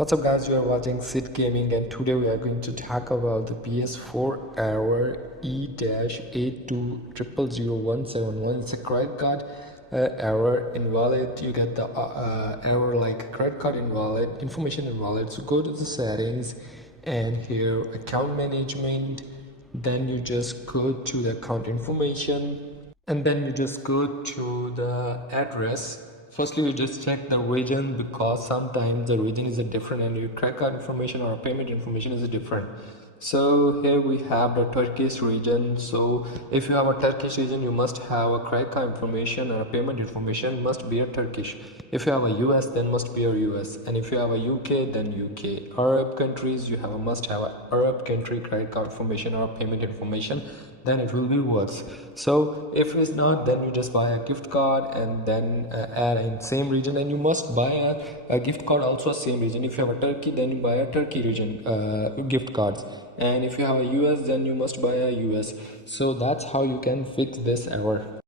What's up guys, you are watching Sid Gaming and today we are going to talk about the PS4 error E-82000171. It's a credit card error invalid. You get the error like credit card invalid, information invalid. So go to the settings and here account management, then you just go to the account information and then you just go to the address. Firstly you just check the region because sometimes the region is different and your credit card information or payment information is different. So here we have the Turkish region. So if you have a Turkish region, you must have a credit card information or a payment information must be a Turkish. If you have a US, then must be a US, and if you have a UK, then UK. Arab countries, you must have a Arab country credit card information or payment information, then it will be works. So if it's not, then you just buy a gift card and then add in same region, and you must buy a gift card also same region. If you have a Turkey, then you buy a Turkey region gift cards, and if you have a US, then you must buy a US. So that's how you can fix this error.